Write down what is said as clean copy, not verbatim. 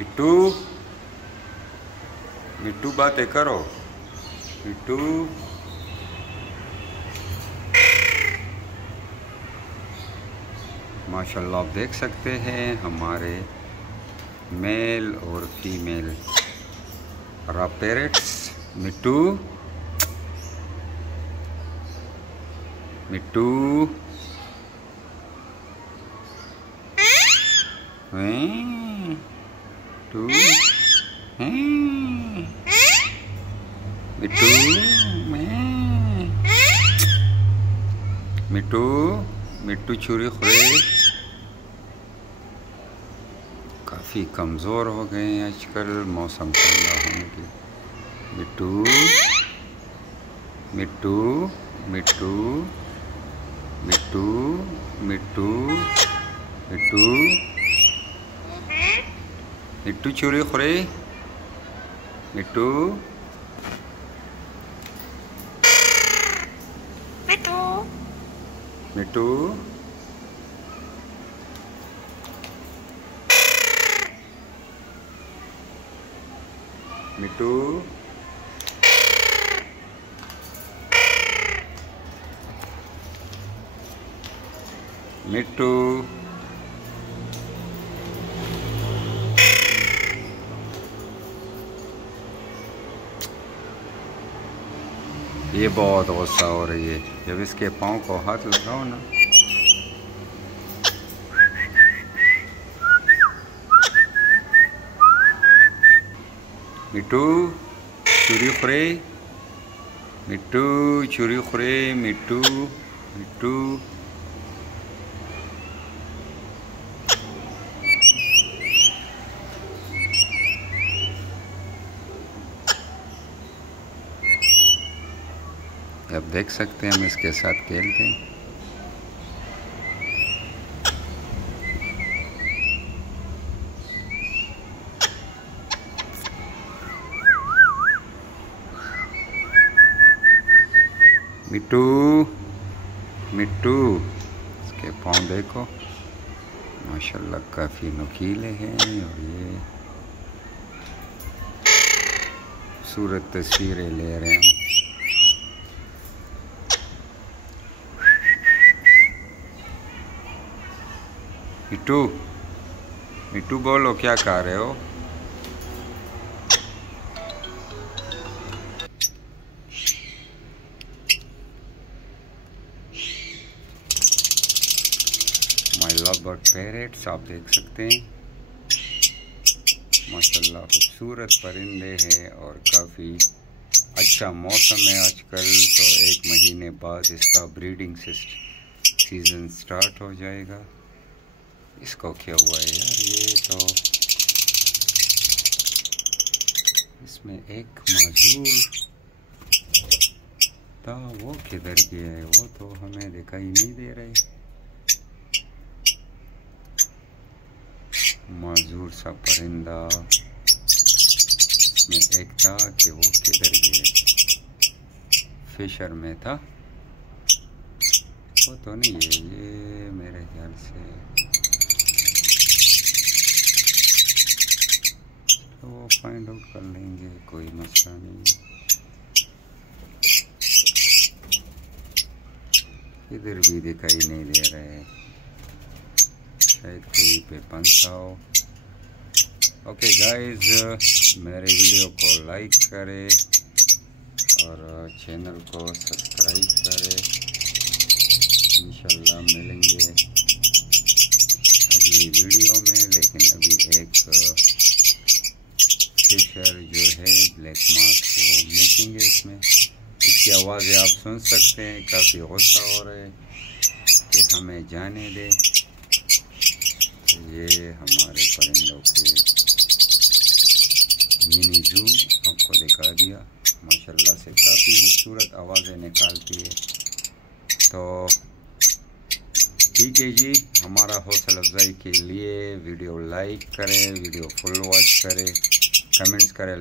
मिट्टू मिट्टू बातें करो। मिट्टू माशाल्लाह आप देख सकते हैं हमारे मेल और फीमेल पैरेट्स। मिट्टू मिट्टू मिट्टू मिट्टू मिट्टू मिट्टू चूरी खुरे काफ़ी कमज़ोर हो गए हैं आजकल मौसम ठंडा होने की। मिट्टू मिट्टू मिट्टू मिट्टू मिट्टू मिट्टू मिट्टू चूरी खुरे मिट्टू मिट्टू मिट्टू मिट्टू मिट्टू ये बहुत गुस्सा हो रही है। जब इसके पाँव को हाथ लगाओ ना मिट्टू चूरी खुरे मिट्टू चूरी खुरे मिट्टू मिट्टू आप देख सकते हैं हम इसके साथ खेलते हैं। मिट्टू मिट्टू इसके पाँव देखो माशाल्लाह काफ़ी नुकीले हैं और ये खूबसूरत तस्वीरें ले रहे हैं। मिट्टू मिट्टू बोलो क्या कर रहे हो। माय लव बर्ड पैरेट्स आप देख सकते हैं माशाल्लाह खूबसूरत परिंदे हैं और काफ़ी अच्छा मौसम है आजकल। तो 1 महीने बाद इसका ब्रीडिंग सीज़न स्टार्ट हो जाएगा। इसको क्या हुआ है यार, ये तो इसमें एक माजूर था वो किधर गया है, वो तो हमें दिखाई नहीं दे रहे। माजूर सा परिंदा में एक था कि वो किधर गया, फिशर में था वो तो नहीं है ये मेरे ख्याल से। तो वो फाइंड आउट कर लेंगे, कोई मसला नहीं। इधर भी दिखाई नहीं दे रहे, शायद कहीं पे पंछा हो। ओके गाइस, मेरे वीडियो को लाइक करें और चैनल को सब्सक्राइब करें। इंशाल्लाह मिलेंगे अगली वीडियो में। लेकिन अभी एक फिशर जो है ब्लैक मार्क को मिसिंग है इसमें। इसकी आवाज़ें आप सुन सकते हैं, काफ़ी गुस्सा हो रहे हैं कि हमें जाने दे। ये हमारे परिंदों के मिनी जू आपको दिखा दिया। माशाल्लाह से काफ़ी खूबसूरत आवाज़ें निकालती है। तो ठीक है जी, हमारा हौसला अफजाई के लिए वीडियो लाइक करें, वीडियो फुल वॉच करें, कमेंट्स करें।